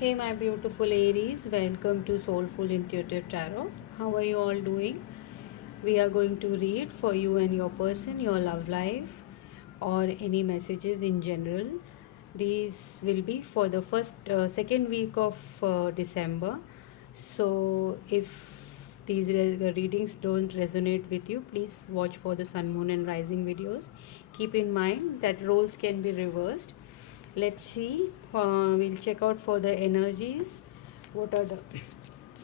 Hey, my beautiful Aries, welcome to Soulful Intuitive Tarot. How are you all doing? We are going to read for you and your person, your love life, or any messages in general. These will be for the second week of December. So, if these readings don't resonate with you, please watch for the sun, moon, and rising videos. Keep in mind that roles can be reversed. Let's see. We'll check out for the energies. What are the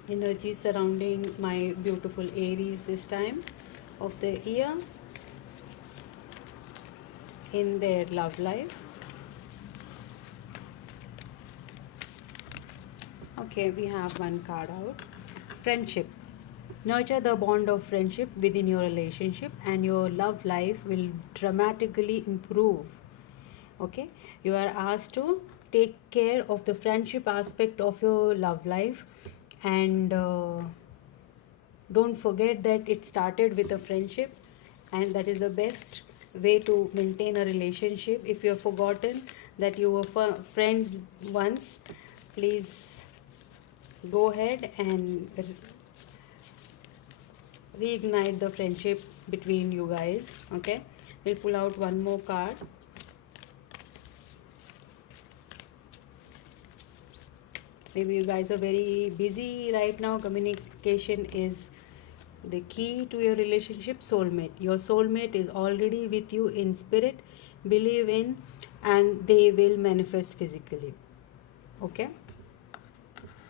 energies surrounding my beautiful Aries this time of the year in their love life? Okay, we have one card out. Friendship. Nurture the bond of friendship within your relationship, and your love life will dramatically improve. Okay, you are asked to take care of the friendship aspect of your love life, and don't forget that it started with a friendship, and that is the best way to maintain a relationship. If you have forgotten that you were friends once, please go ahead and reignite the friendship between you guys. Okay, we'll pull out one more card. Maybe you guys are very busy right now. Communication is the key to your relationship. Soulmate. Your soulmate is already with you in spirit. Believe in, and they will manifest physically. Okay.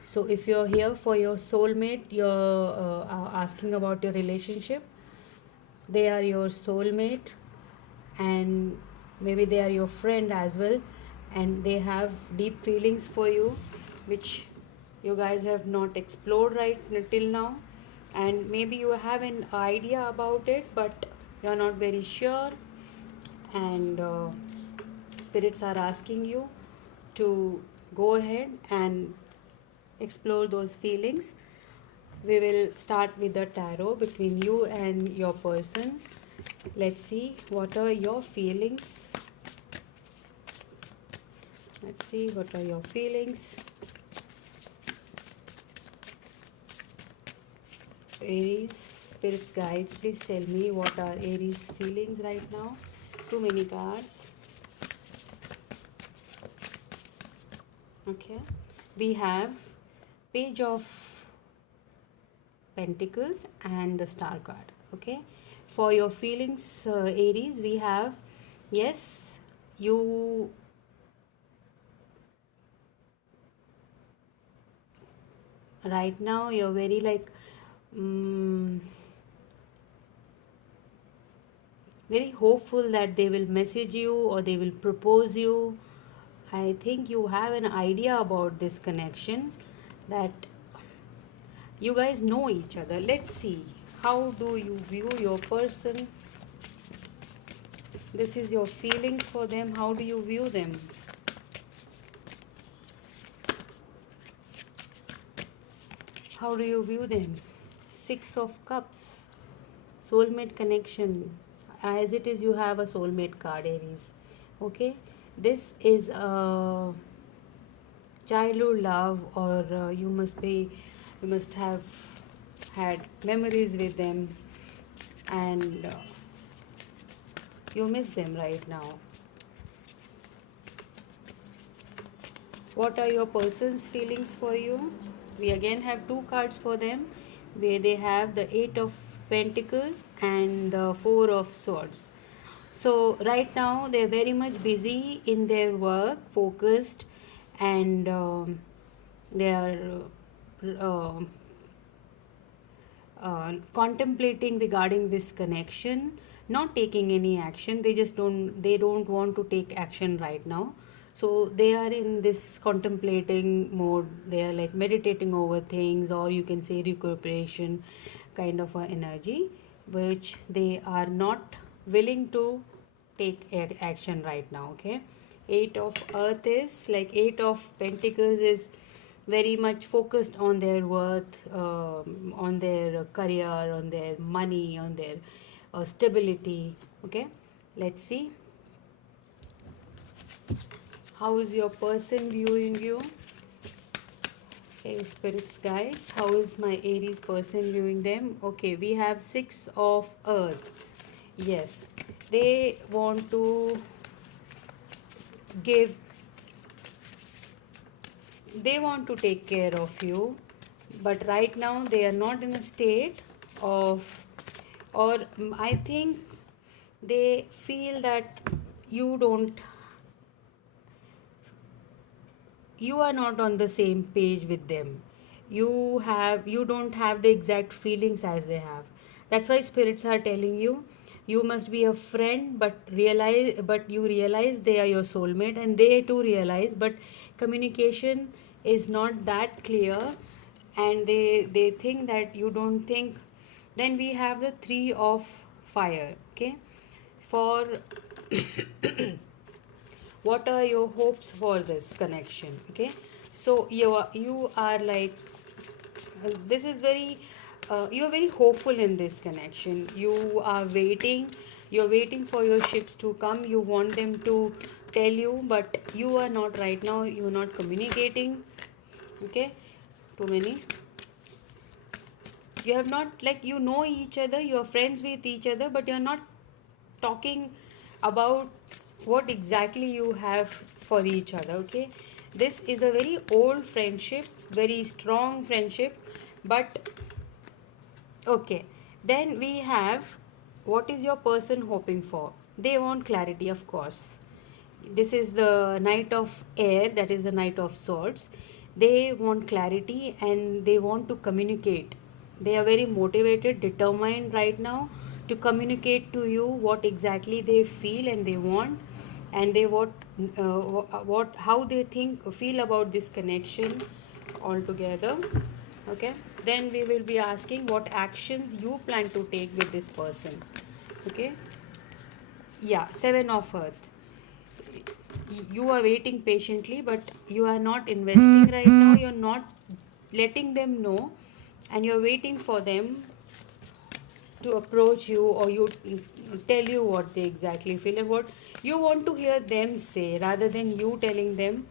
So if you're here for your soulmate, you're asking about your relationship. They are your soulmate, and maybe they are your friend as well, and they have deep feelings for you, which you guys have not explored right till now, and maybe you have an idea about it but you're not very sure, and spirits are asking you to go ahead and explore those feelings. We will start with the tarot between you and your person. Let's see what are your feelings. Let's see what are your feelings. Aries, spirits guides, please tell me what are Aries feelings right now. Too many cards. Okay, we have Page of Pentacles and the Star card. Okay, for your feelings, Aries, we have, yes, you right now you're very like very hopeful that they will message you or they will propose you. I think you have an idea about this connection, that you guys know each other. Let's see, how do you view your person? This is your feelings for them. How do you view them? How do you view them? Six of Cups. Soulmate connection. As it is, you have a soulmate card, Aries. Okay, this is a childhood love, or you must have had memories with them, and you miss them right now. What are your person's feelings for you? We again have two cards for them, where they have the Eight of Pentacles and the Four of Swords. So right now they're very much busy in their work, focused, and they are uh, contemplating regarding this connection, not taking any action. They don't want to take action right now. So they are in this contemplating mode. They are like meditating over things, or you can say recuperation kind of a energy, which they are not willing to take action right now. Okay, Eight of Earth is like Eight of Pentacles is very much focused on their worth, on their career, on their money, on their stability. Okay, let's see, how is your person viewing you? Okay, spirits guides, how is my Aries person viewing them? Okay, we have 6 of earth. Yes, they want to give, they want to take care of you, but right now they are not in a state of, or I think they feel that you don't, you are not on the same page with them. You don't have the exact feelings as they have. That's why spirits are telling you, you must be a friend, but you realize they are your soulmate, and they too realize, but communication is not that clear, and they think that you don't think. Then we have the 3 of fire. Okay, for what are your hopes for this connection? Okay, so you are like, this is very, you're very hopeful in this connection. You're waiting for your ships to come. You want them to tell you, but you are not right now, you're not communicating. Okay, too many, you have not, like, you know each other, you're friends with each other, but you're not talking about what exactly you have for each other. Okay, this is a very old friendship, very strong friendship, but okay. Then we have, what is your person hoping for? They want clarity, of course. This is the knight of air, that is the knight of swords. They want clarity and they want to communicate. They are very motivated, determined right now to communicate to you what exactly they feel and they want, and they what how they think feel about this connection altogether. Okay, then we will be asking what actions you plan to take with this person. Okay, yeah, 7 of earth. You are waiting patiently, but you are not investing right now, you're not letting them know, and you're waiting for them to approach you, or you tell you what they exactly feel and what you want to hear them say, rather than you telling them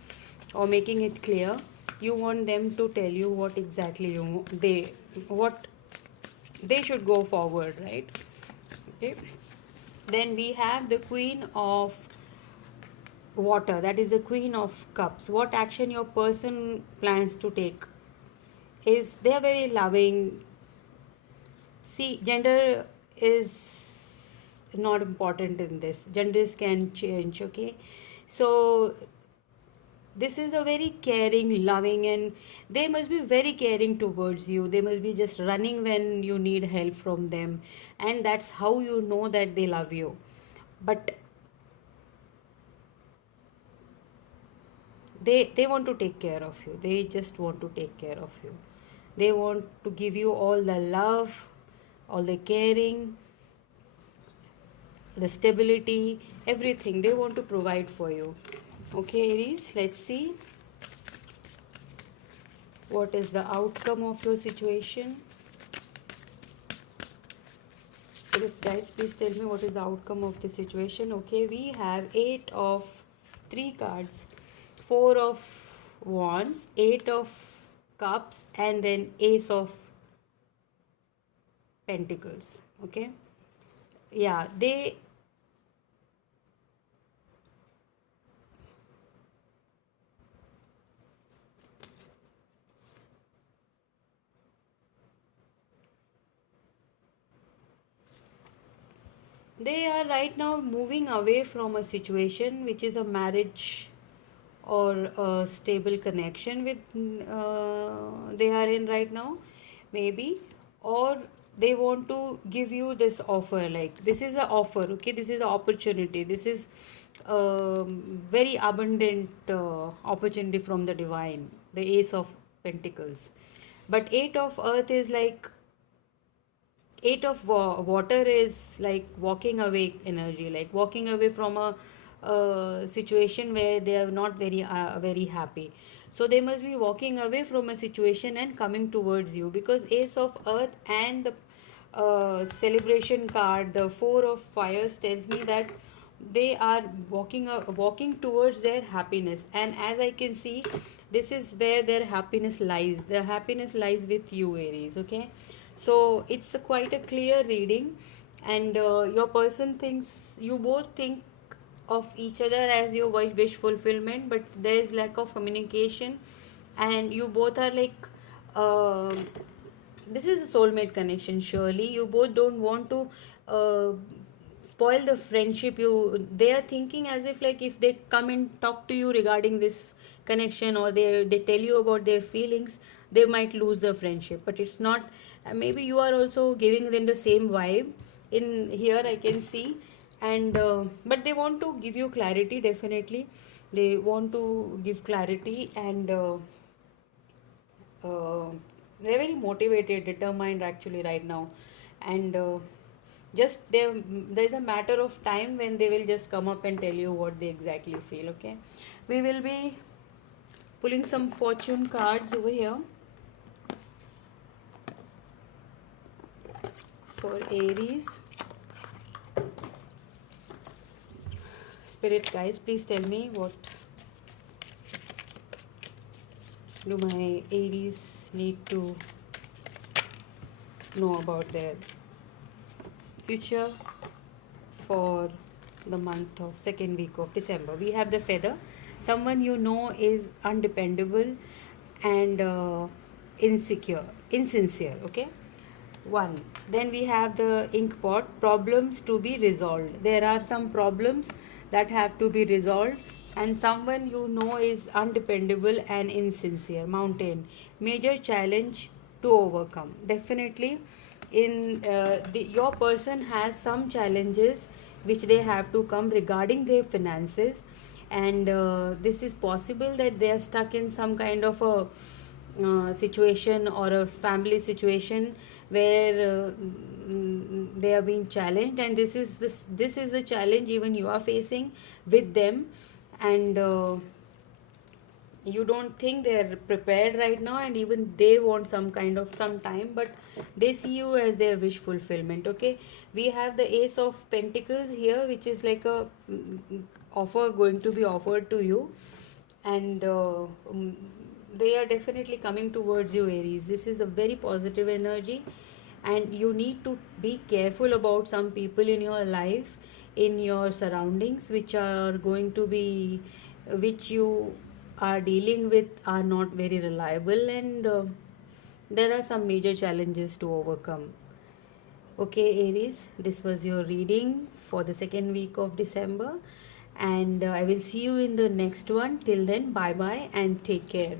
or making it clear. You want them to tell you what exactly what they should go forward, right? Okay, then we have the queen of water, that is the queen of cups. What action your person plans to take is, they are very loving. See, gender is not important in this, genders can change. Okay, so this is a very caring, loving, and they must be very caring towards you. They must be just running when you need help from them, and that's how you know that they love you. But they want to take care of you, they just want to take care of you. They want to give you all the love, all the caring, the stability, everything they want to provide for you. Okay, Aries, let's see what is the outcome of your situation. Spirit guys, please tell me what is the outcome of the situation. Okay, we have 8 of 3 cards, 4 of wands, 8 of cups, and then ace of pentacles. Okay, yeah, they are right now moving away from a situation which is a marriage or a stable connection with, they are in right now, maybe. Or they want to give you this offer, like this is an offer. Okay, this is an opportunity, this is very abundant opportunity from the divine, the ace of pentacles. But 8 of earth is like, 8 of water is like walking away energy, like walking away from a situation where they are not very happy. So they must be walking away from a situation and coming towards you, because ace of earth and the celebration card, the 4 of fires, tells me that they are walking towards their happiness, and as I can see, this is where their happiness lies. Their happiness lies with you, Aries. Okay, so it's quite a clear reading, and your person thinks, you both think of each other as your wish fulfillment, but there is lack of communication, and you both are like, um this is a soulmate connection. Surely you both don't want to uh, spoil the friendship. They are thinking as if, like, if they come and talk to you regarding this connection, or they tell you about their feelings, they might lose the friendship. But it's not. Maybe you are also giving them the same vibe in here, I can see. And but they want to give you clarity. Definitely they want to give clarity, and uh, they're very motivated, determined actually right now. And just there's a matter of time when they will just come up and tell you what they exactly feel. Okay, we will be pulling some fortune cards over here for Aries. Spirit guys, please tell me, what do my Aries need to know about their future for the month of second week of December. We have the feather. Someone you know is undependable and insincere. Okay. One. Then we have the ink pot. Problems to be resolved. There are some problems that have to be resolved, and someone you know is undependable and insincere. Mountain. Major challenge to overcome. Definitely in your person has some challenges which they have to come regarding their finances, and this is possible that they are stuck in some kind of a situation or a family situation where they are being challenged, and this is the challenge even you are facing with them. And you don't think they're prepared right now, and even they want some kind of some time, but they see you as their wish fulfillment. Okay, we have the Ace of Pentacles here, which is like a offer going to be offered to you, and they are definitely coming towards you, Aries. This is a very positive energy, and you need to be careful about some people in your life, in your surroundings, which are going to be, which you are dealing with, are not very reliable, and there are some major challenges to overcome. Okay, Aries, this was your reading for the second week of December, and I will see you in the next one. Till then, bye bye and take care.